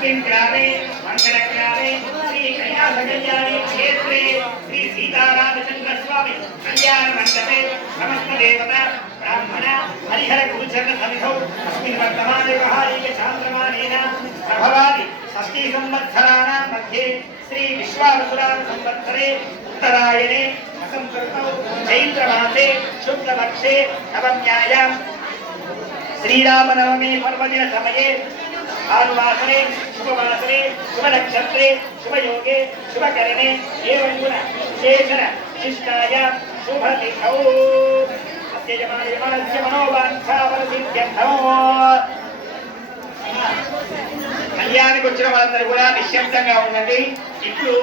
अस्मिन् ग्रामे मङ्गलग्रामे श्री कैलासकल्याणी क्षेत्रे श्री सीतारामचंद्र स्वामी कल्याण मंडपे समस्त देवता ब्राह्मण हरिहर गुरुचरण समिधौ अस्मिन् वर्तमाने व्यवहारिक चान्द्रमानेन प्रभवादि षष्ठी संवत्सराणां मध्ये श्री विश्वावसुराण संवत्सरे उत्तरायणे वसन्तऋतौ चैत्रमासे शुक्लपक्षे नवम्यायां श्रीरामनवमी पर्वदिन समये आनुवासरे शुभवासरे शुभनक्षत्रे शुभयोगे शुभकरणे एवं गुण विशेषण शिष्टाय शुभतिथौ अस्य यमानस्य मनोवाञ्छाफलसिद्ध्यर्थं కళ్యాణానికి వచ్చిన వాళ్ళందరూ కూడా నిశ్శబ్దంగా ఉండండి. ఇప్పుడు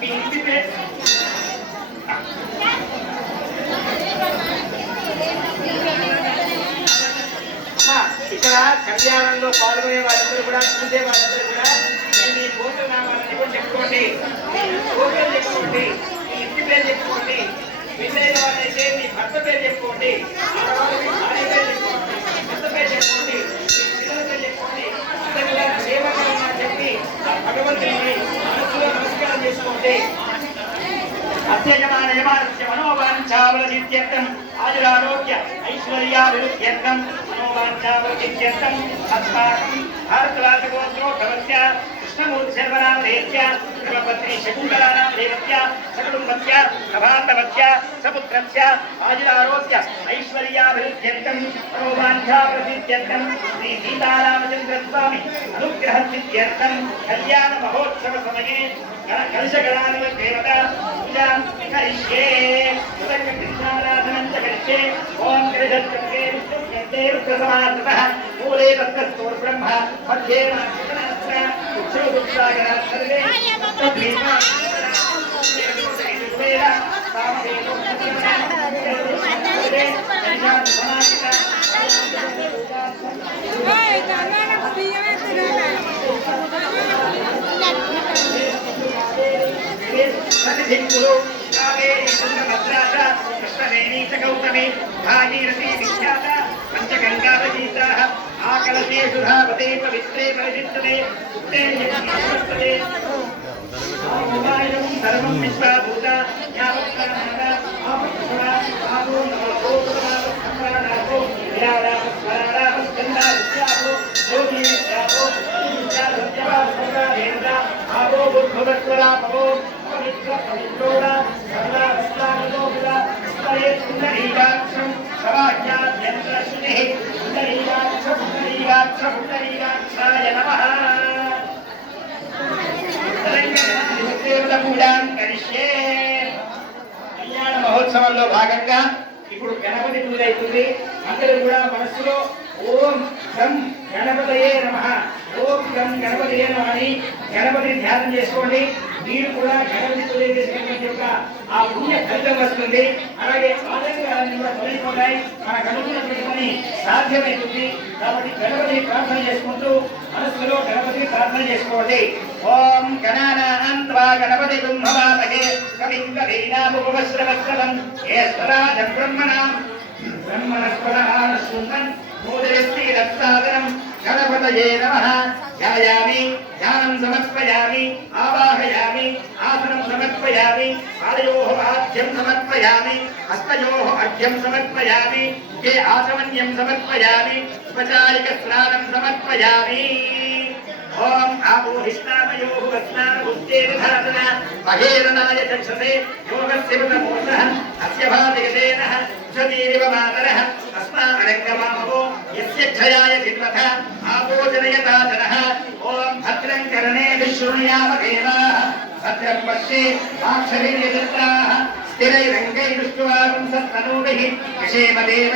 మీ ఇంటి ఇక్కడ కళ్యాణంలో పాల్గొనే వాళ్ళందరూ కూడా చూసే వాళ్ళందరూ కూడా మీ గోత్రనామాలని కూడా చెప్పుకోండి, గోత్రం చెప్పుకోండి, మీ ఇంటి పేరు చెప్పుకోండి. పెళ్ళైన వాళ్ళైతే మీ భర్త పేరు చెప్పుకోండి, ఆడవాళ్ళకి భార్య పేరు చెప్పుకోండి, భర్త పేరు చెప్పుకోండి, మీ పిల్లల పేరు చెప్పుకోండి. అందరూ కూడా సేవకరంగా చెప్పి ఆ భగవంతుని మనసులో నమస్కారం చేసుకోండి. అత్యజమాన యమానస్య మనోవాంఛాఫలసిద్ధ్యర్థం ఆయురారోగ్య ఐశ్వర్యాభివృద్ధ్యర్థం మనోవాంఛాఫలసిద్ధ్యర్థం అస్మాకం భారతరాజగోత్రోద్భవస్య కృష్ణమూర్తి శర్వనామధేయస్య ధర్మపత్ని శకుంతలానామధేయస్య సకుటుంబస్య ప్రభాతవస్య సపుత్రస్య ఆయురారోగ్య ఐశ్వర్యాభివృద్ధ్యర్థం మనోవాంఛాఫలసిద్ధ్యర్థం శ్రీ సీతారామచంద్ర స్వామి అనుగ్రహసిద్ధ్యర్థం కళ్యాణ మహోత్సవ సమయే కలశగణాధిప దేవత పూజాం కరిష్యే కృతజ్ఞారాధనం చ కరిష్యే. ఓం త్రిశక్తే విష్ణుస్తే రుద్రసమాసతః మూలే తత్కస్తోర్ బ్రహ్మ మధ్యే నాస్త్ర ఉక్షోదుక్షాగర సర్వే తద్రీమా గౌతమి భాగీరథీ విఖ్యాత పంచగంగావగీతాః ఆకలతే సుధావతే పవిత్రే పరిశుద్ధతే ఉక్తే యజ్ఞే ఆయుధం సర్వం విశ్వాభూత యావత్ప్రాణాః ఆపః ఆపో నమో భూతనాథో విరారాపస్వరారాప స్కందాస్యాపో యోగీశ్యాపో విద్యాధర్యవాసంగాధేంద్ర ఆపో బుద్భవత్వరాపో పవిత్ర పవిత్రోడా సర్వావస్థానలోకిల స్తరే సుందరీగాక్షం సవాజ్ఞాభ్యంతరశునిః సుందరీగాక్షాయ నమః. కళ్యాణ మహోత్సవంలో భాగంగా ఇప్పుడు గణపతి పూజ అవుతుంది. అందరూ కూడా మనస్సులో ఓం గం గణపతయే నమః, ఓం గం గణపతయే నమః అని గణపతిని ధ్యానం చేసుకోండి. మీరు కూడా గణపతి పూజ చేసినటువంటి యొక్క ఆ పుణ్య ఫలితం వస్తుంది. అలాగే ఆనందాలన్నీ కూడా తొలగిపోతాయి. మన కనుగొన్నటువంటి పని సాధ్యమవుతుంది. కాబట్టి గణపతిని ప్రార్థన చేసుకుంటూ మనస్సులో గణపతిని ప్రార్థన చేసుకోండి. ఓం గణానాం త్వా గణపతిం హవామహే కవిం కవీనాముపమశ్రవస్రవం జ్యేష్ఠరాజ బ్రహ్మణస్పదః శృణ్వన్ మోదయస్తి రత్సాదనం గణపతయే నమః. ధ్యాయామి, ధ్యానం సమర్పయామి, ఆవాహయామి, ఆసనం సమర్పయామి, పాదయోః ఆద్యం సమర్పయామి, హస్తయోః అర్ఘ్యం సమర్పయామి, ముఖే ఆచమన్యం సమర్పయామి, ఉపచారిక స్నానం సమర్పయామి. ఓం ఆపోహిష్టామయోః వస్నానభుస్తే విధాతన మహేరణాయ చక్షసే యోగస్య మృతమూర్ధః అస్య భాతిగతేనః ఉషతీరివ మాతరః తస్మాదరంగమామవో యస్య క్షయాయ చిన్వథ ఆపోజనయతాచనః. ఓం భద్రం కర్ణేభిః శృణుయామ దేవాః భద్రం పశ్యే అక్షరైర్యజత్రాః స్థిరైరంగైర్విష్ణువాగుంసత్తనూభిః యశేమ దేవ